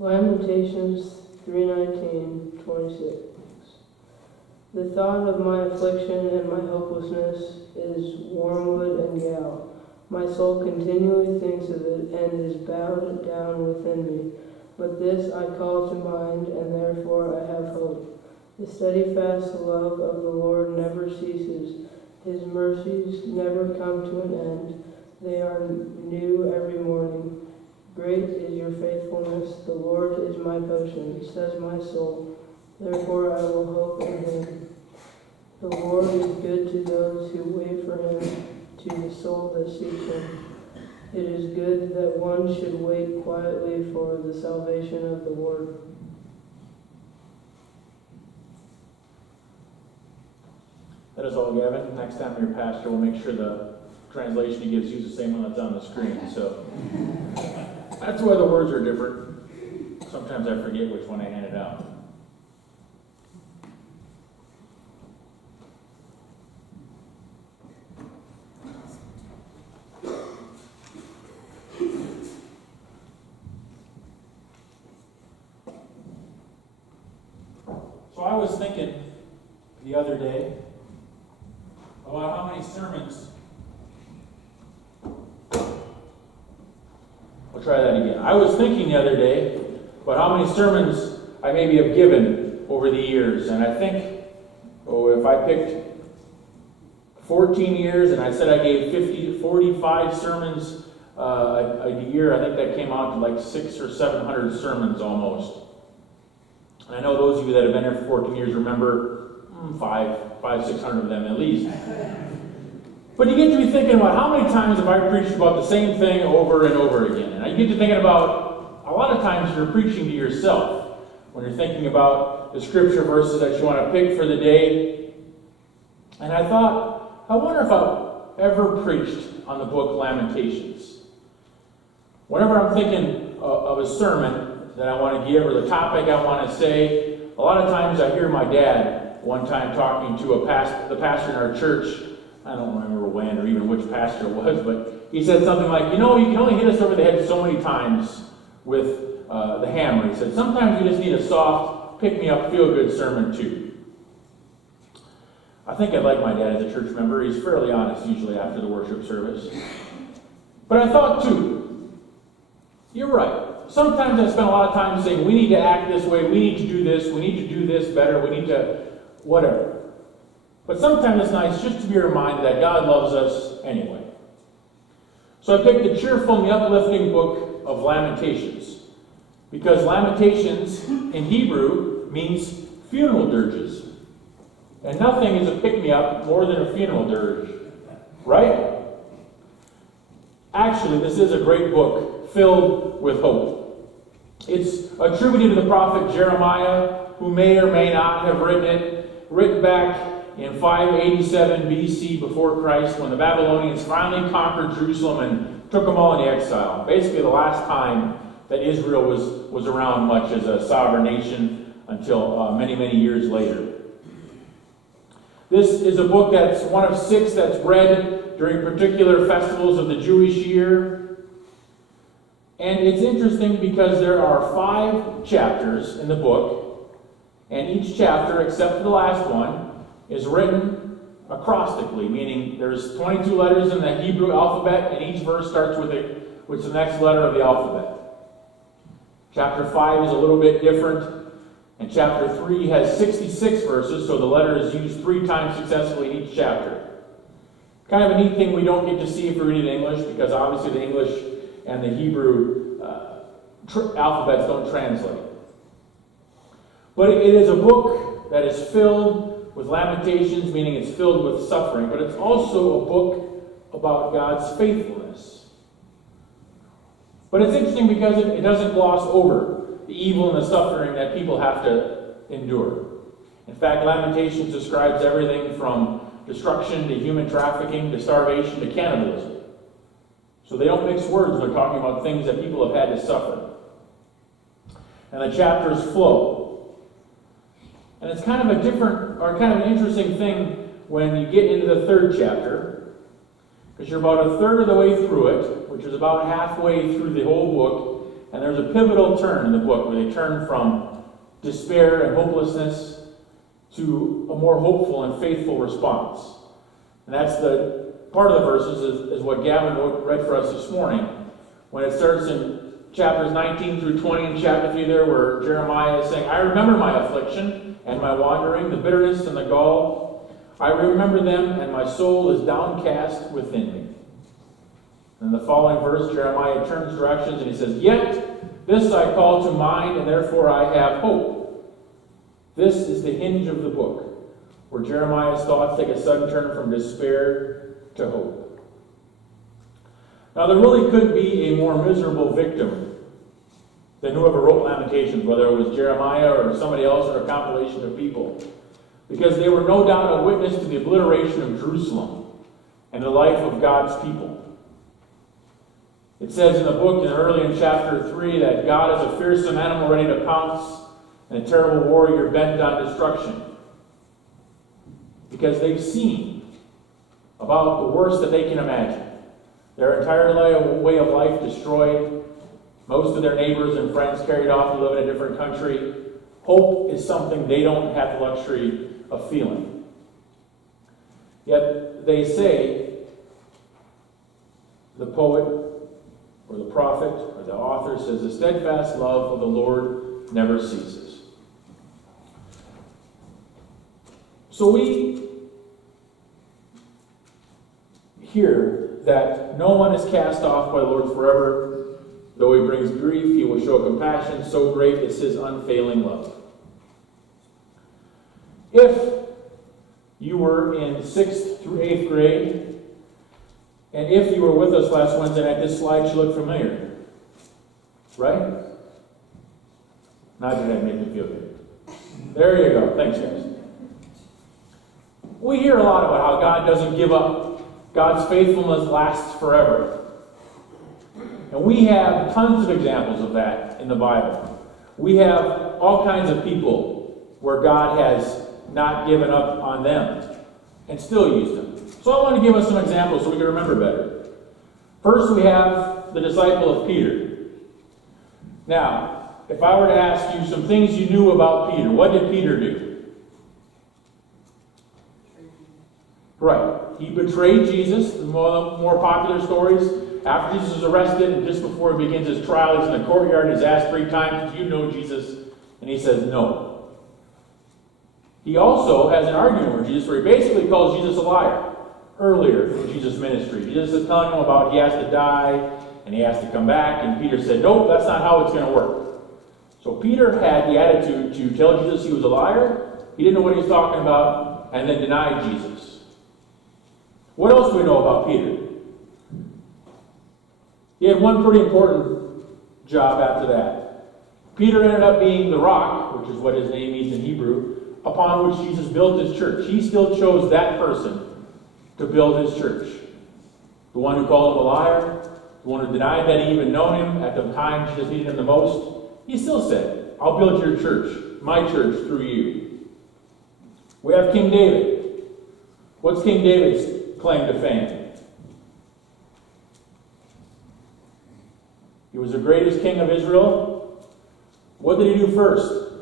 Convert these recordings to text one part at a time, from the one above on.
Lamentations 3:19-26. The thought of my affliction and my hopelessness is wormwood and gall. My soul continually thinks of it and is bowed down within me. But this I call to mind, and therefore I have hope. The steadfast love of the Lord never ceases. His mercies never come to an end. They are new every morning. Great is your faithfulness. The Lord is my portion, says my soul. Therefore I will hope in him. The Lord is good to those who wait for him, to the soul that seeks him. It is good that one should wait quietly for the salvation of the Lord. That is all, Gavin. Next time your pastor will make sure the translation he gives you is the same one that's on the screen. So that's why the words are different. Sometimes I forget which one I handed out. So I was thinking the other day about how many sermons. I'll try that again. I was thinking the other day about how many sermons I maybe have given over the years, and I think, if I picked 14 years and I said I gave 45 sermons a year, I think that came out to like 600 or 700 sermons almost. And I know those of you that have been here for 14 years remember 600 of them at least. But you get to be thinking about how many times have I preached about the same thing over and over again. And you get to thinking about, a lot of times you're preaching to yourself when you're thinking about the scripture verses that you want to pick for the day. And I thought, I wonder if I've ever preached on the book Lamentations. Whenever I'm thinking of a sermon that I want to give or the topic I want to say, a lot of times I hear my dad one time talking to the pastor in our church. I don't remember when or even which pastor it was, but he said something like, you can only hit us over the head so many times with the hammer. He said, sometimes you just need a soft, pick-me-up, feel-good sermon too. I think I'd like my dad as a church member. He's fairly honest usually after the worship service. But I thought too, you're right. Sometimes I spend a lot of time saying, we need to act this way, we need to do this, we need to do this better, we need to whatever. But sometimes it's nice just to be reminded that God loves us anyway. So I picked the cheerful and the uplifting book of Lamentations, because Lamentations in Hebrew means funeral dirges. And nothing is a pick-me-up more than a funeral dirge. Right? Actually, this is a great book filled with hope. It's attributed to the prophet Jeremiah, who may or may not have written it, written back in 587 BC before Christ, when the Babylonians finally conquered Jerusalem and took them all into exile. Basically the last time that Israel was around much as a sovereign nation until many, many years later. This is a book that's one of 6 that's read during particular festivals of the Jewish year. And it's interesting because there are 5 chapters in the book, and each chapter, except for the last one, is written acrostically, meaning there's 22 letters in the Hebrew alphabet, and each verse starts with the next letter of the alphabet. Chapter 5 is a little bit different, and chapter 3 has 66 verses, so the letter is used 3 times successfully in each chapter. Kind of a neat thing we don't get to see if we read it in English, because obviously the English and the Hebrew alphabets don't translate. But it is a book that is filled with lamentations, meaning it's filled with suffering, but it's also a book about God's faithfulness. But it's interesting because it doesn't gloss over the evil and the suffering that people have to endure. In fact, Lamentations describes everything from destruction to human trafficking to starvation to cannibalism. So they don't mix words when they're talking about things that people have had to suffer. And the chapters flow. And it's kind of a different, or kind of an interesting thing when you get into the 3rd chapter, because you're about a third of the way through it, which is about halfway through the whole book, and there's a pivotal turn in the book where they turn from despair and hopelessness to a more hopeful and faithful response. And that's the part of the verses is what Gavin read for us this morning. When it starts in chapters 19 through 20 in chapter 3 there, where Jeremiah is saying, I remember my affliction and my wandering, the bitterness and the gall. I remember them, and my soul is downcast within me. In the following verse, Jeremiah turns directions and he says, Yet this I call to mind, and therefore I have hope. This is the hinge of the book, where Jeremiah's thoughts take a sudden turn from despair to hope. Now, there really could be a more miserable victim than whoever wrote Lamentations, whether it was Jeremiah or somebody else or a compilation of people, because they were no doubt a witness to the obliteration of Jerusalem and the life of God's people. It says in the book, early in chapter 3, that God is a fearsome animal ready to pounce and a terrible warrior bent on destruction. Because they've seen about the worst that they can imagine. Their entire way of life destroyed. Most of their neighbors and friends carried off to live in a different country. Hope is something they don't have the luxury of feeling. Yet they say, the poet or the prophet or the author says, the steadfast love of the Lord never ceases. So we hear that no one is cast off by the Lord forever. Though he brings grief, he will show compassion. So great is his unfailing love. If you were in 6th through 8th grade, and if you were with us last Wednesday night, this slide should look familiar. Right? Nod your head, make me feel good. There you go. Thanks, guys. We hear a lot about how God doesn't give up. God's faithfulness lasts forever. And we have tons of examples of that in the Bible. We have all kinds of people where God has not given up on them and still used them. So I want to give us some examples so we can remember better. First, we have the disciple of Peter. Now, if I were to ask you some things you knew about Peter, what did Peter do? Right. He betrayed Jesus. One of the more popular stories. After Jesus is arrested and just before he begins his trial, he's in the courtyard. He's asked 3 times, do you know Jesus? And he says no. He also has an argument with Jesus where he basically calls Jesus a liar. Earlier in Jesus' ministry, Jesus is telling him about he has to die and he has to come back, and Peter said, nope, that's not how it's going to work. So Peter had the attitude to tell Jesus he was a liar, he didn't know what he was talking about, and then denied Jesus. What else do we know about Peter? He had one pretty important job after that. Peter ended up being the rock, which is what his name means in Hebrew, upon which Jesus built his church. He still chose that person to build his church. The one who called him a liar, the one who denied that he even known him at the time Jesus needed him the most, he still said, I'll build your church, my church, through you. We have King David. What's King David's claim to fame? He was the greatest king of Israel. What did he do first?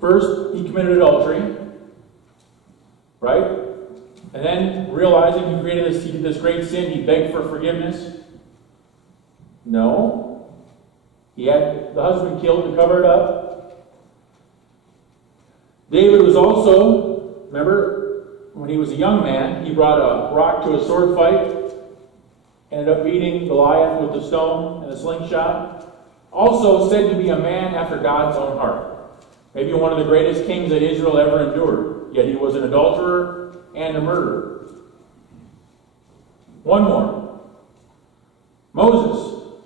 First, he committed adultery. Right? And then, realizing he created this great sin, he begged for forgiveness. No. He had the husband killed to cover it up. David was also, remember, when he was a young man, he brought a rock to a sword fight, ended up beating Goliath with the stone and the slingshot. Also said to be a man after God's own heart. Maybe one of the greatest kings that Israel ever endured. Yet he was an adulterer and a murderer. One more. Moses.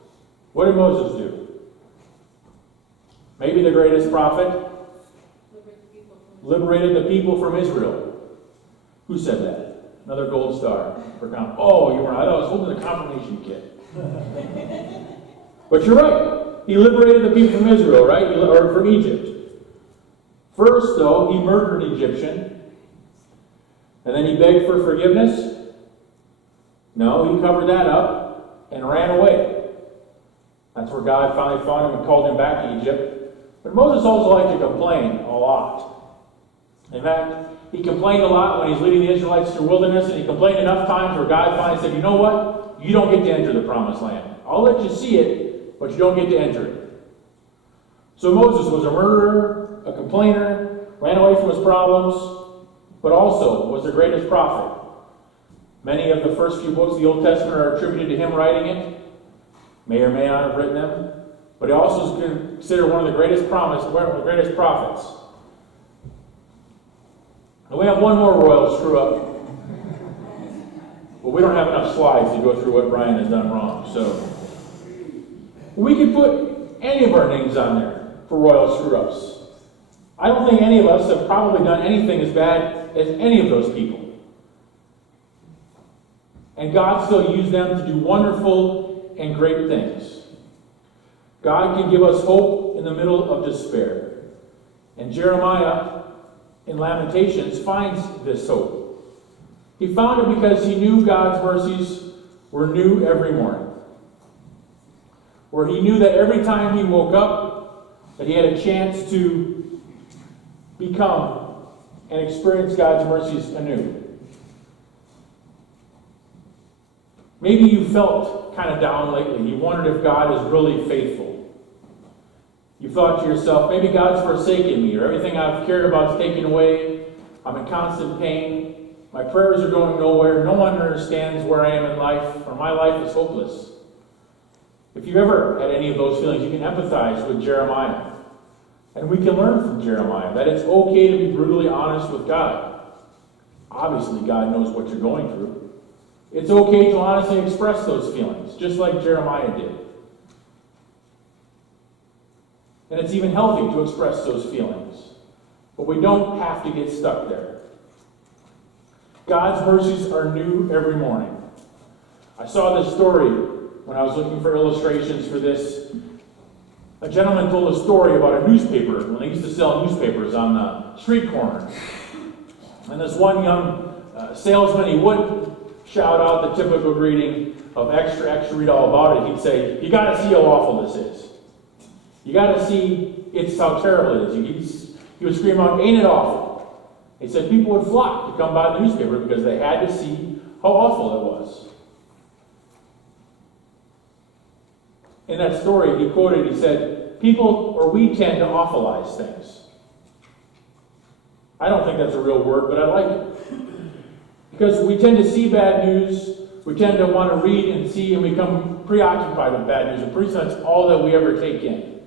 What did Moses do? Maybe the greatest prophet. Liberated the people from Israel. Who said that? Another gold star. Oh, you were. I was holding the confirmation kit. But you're right. He liberated the people from Israel, right? Or from Egypt. First, though, he murdered an Egyptian. And then he begged for forgiveness? No, he covered that up and ran away. That's where God finally found him and called him back to Egypt. But Moses also liked to complain a lot. In fact, he complained a lot when he's leading the Israelites through wilderness, and he complained enough times where God finally said, you know what? You don't get to enter the promised land. I'll let you see it, but you don't get to enter it. So Moses was a murderer, a complainer, ran away from his problems, but also was the greatest prophet. Many of the first few books of the Old Testament are attributed to him writing it. May or may not have written them. But he also is considered one of the greatest prophets. And we have one more royal screw-up. Well, we don't have enough slides to go through what Brian has done wrong. So we could put any of our names on there for royal screw-ups. I don't think any of us have probably done anything as bad as any of those people. And God still used them to do wonderful and great things. God can give us hope in the middle of despair. And Jeremiah, in Lamentations, finds this hope. He found it because he knew God's mercies were new every morning. Where he knew that every time he woke up, that he had a chance to become and experience God's mercies anew. Maybe you felt kind of down lately. You wondered if God is really faithful. You thought to yourself, maybe God's forsaken me, or everything I've cared about is taken away. I'm in constant pain. My prayers are going nowhere. No one understands where I am in life, or my life is hopeless. If you've ever had any of those feelings, you can empathize with Jeremiah. And we can learn from Jeremiah that it's okay to be brutally honest with God. Obviously, God knows what you're going through. It's okay to honestly express those feelings, just like Jeremiah did. And it's even healthy to express those feelings. But we don't have to get stuck there. God's mercies are new every morning. I saw this story when I was looking for illustrations for this. A gentleman told a story about a newspaper, when they used to sell newspapers on the street corner. And this one young salesman, he wouldn't shout out the typical greeting of extra, extra, read all about it. He'd say, you got to see how awful this is. You got to see how terrible it is. He would scream out, ain't it awful? He said people would flock to come buy the newspaper because they had to see how awful it was. In that story, he quoted, he said, we tend to awfulize things. I don't think that's a real word, but I like it. Because we tend to see bad news, we tend to want to read and see, and become preoccupied with bad news. And pretty much that's all that we ever take in.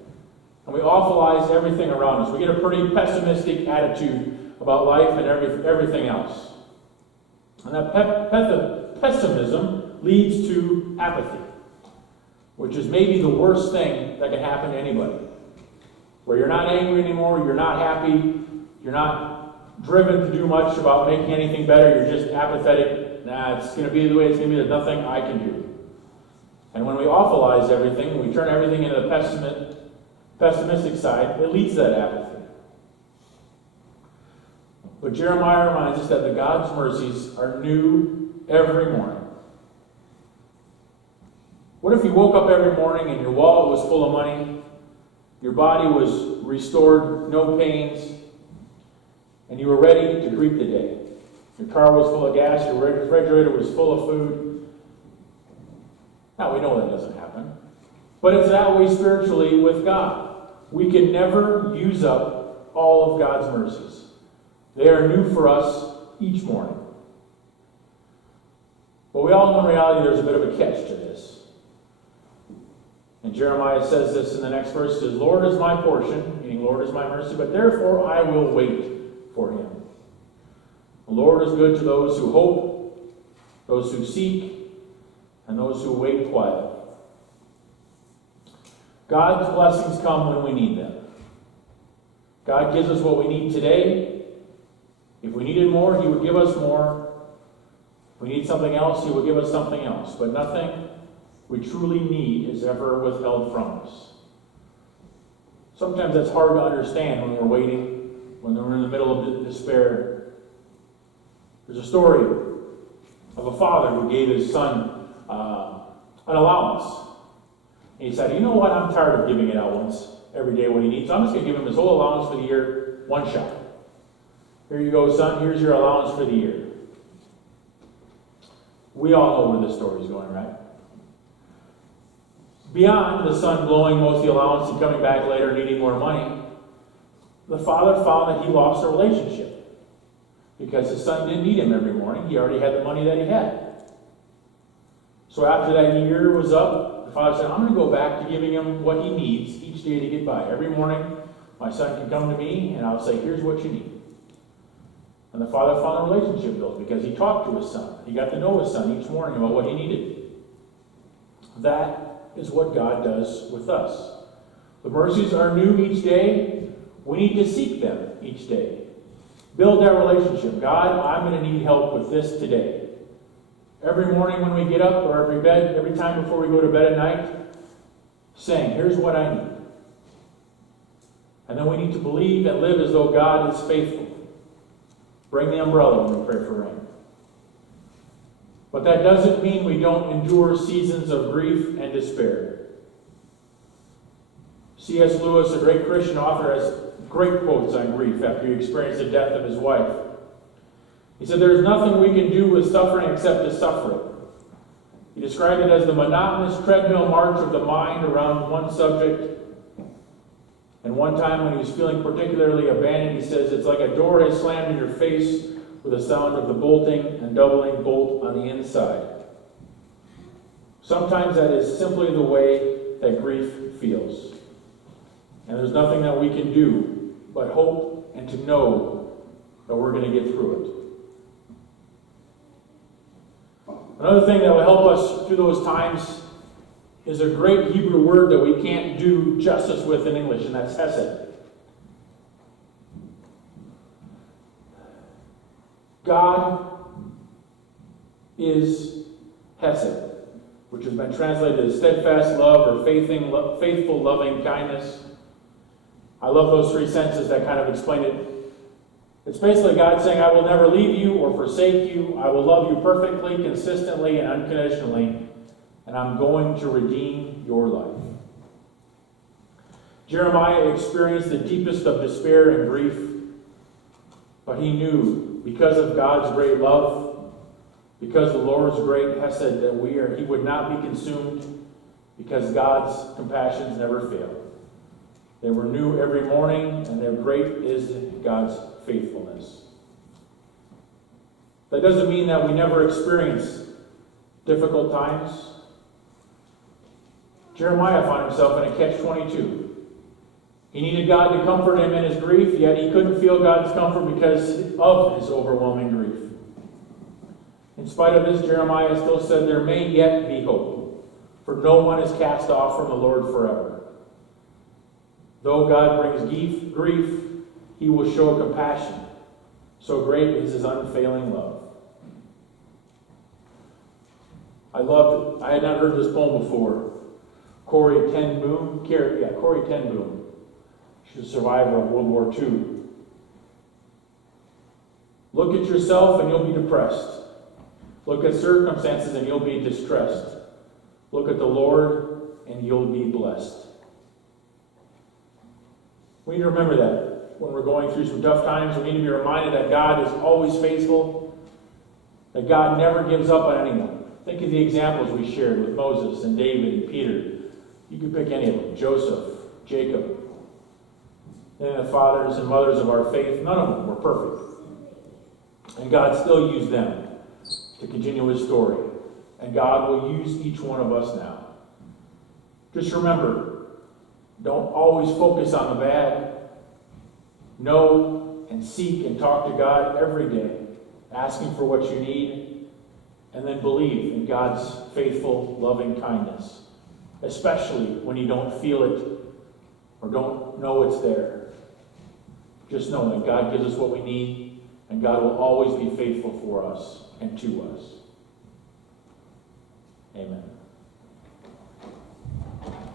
And we awfulize everything around us. We get a pretty pessimistic attitude about life and everything else. And that pessimism leads to apathy, which is maybe the worst thing that can happen to anybody. Where you're not angry anymore, you're not happy, you're not driven to do much about making anything better, you're just apathetic. Nah, it's going to be the way it's going to be, there's nothing I can do. And when we awfulize everything, we turn everything into the pessimistic side, it leads to that apathy. But Jeremiah reminds us that God's mercies are new every morning. What if you woke up every morning and your wallet was full of money, your body was restored, no pains, and you were ready to greet the day? Your car was full of gas, your refrigerator was full of food. Now, we know that doesn't happen. But it's that way spiritually with God. We can never use up all of God's mercies. They are new for us each morning. But we all know in reality there's a bit of a catch to this. And Jeremiah says this in the next verse, says, Lord is my portion, meaning Lord is my mercy, but therefore I will wait for him. The Lord is good to those who hope, those who seek, and those who wait quietly. God's blessings come when we need them. God gives us what we need today. If we needed more, he would give us more. If we need something else, he would give us something else. But nothing we truly need is ever withheld from us. Sometimes that's hard to understand when we're waiting, when we're in the middle of despair. There's a story of a father who gave his son an allowance. And he decided, you know what, I'm tired of giving it out once every day what he needs. So I'm just going to give him his whole allowance for the year, one shot. Here you go, son, here's your allowance for the year. We all know where this story is going, right? Beyond the son blowing most of the allowance and coming back later needing more money, the father found that he lost a relationship because his son didn't need him every morning. He already had the money that he had. So after that year was up, the father said, I'm going to go back to giving him what he needs each day to get by. Every morning, my son can come to me and I'll say, here's what you need. And the father found a relationship built because he talked to his son. He got to know his son each morning about what he needed. That is what God does with us. The mercies are new each day. We need to seek them each day. Build that relationship. God, I'm going to need help with this today. Every morning when we get up, or every time before we go to bed at night, saying, here's what I need. And then we need to believe and live as though God is faithful. Bring the umbrella when we pray for rain. But that doesn't mean we don't endure seasons of grief and despair. C.S. Lewis, a great Christian author, has great quotes on grief after he experienced the death of his wife. He said, there's nothing we can do with suffering except to suffer it. He described it as the monotonous treadmill march of the mind around one subject. And one time when he was feeling particularly abandoned, he says, it's like a door has slammed in your face with the sound of the bolting and doubling bolt on the inside. Sometimes that is simply the way that grief feels. And there's nothing that we can do but hope and to know that we're going to get through it. Another thing that will help us through those times is a great Hebrew word that we can't do justice with in English, and that's hesed. God is hesed, which has been translated as steadfast love or faithful loving kindness. I love those three sentences that kind of explain it. It's basically God saying, I will never leave you or forsake you. I will love you perfectly, consistently, and unconditionally, and I'm going to redeem your life. Jeremiah experienced the deepest of despair and grief, but he knew, because of God's great love, because the Lord's great hesed, that he would not be consumed, because God's compassions never fail. They were new every morning, and their great is God's faithfulness. That doesn't mean that we never experience difficult times. Jeremiah found himself in a catch-22. He needed God to comfort him in his grief, yet he couldn't feel God's comfort because of his overwhelming grief. In spite of this, Jeremiah still said there may yet be hope, for no one is cast off from the Lord forever. Though God brings grief, he will show compassion. So great is his unfailing love. I had not heard this poem before. Corrie ten Boom. She's a survivor of World War II. Look at yourself and you'll be depressed. Look at circumstances and you'll be distressed. Look at the Lord and you'll be blessed. We need to remember that when we're going through some tough times. We need to be reminded that God is always faithful, that God never gives up on anyone. Think of the examples we shared with Moses and David and Peter. You could pick any of them. Joseph, Jacob. And the fathers and mothers of our faith, none of them were perfect. And God still used them to continue his story. And God will use each one of us now. Just remember, don't always focus on the bad. Know and seek and talk to God every day, asking for what you need, and then believe in God's faithful, loving kindness, especially when you don't feel it or don't know it's there. Just know that God gives us what we need, and God will always be faithful for us and to us. Amen.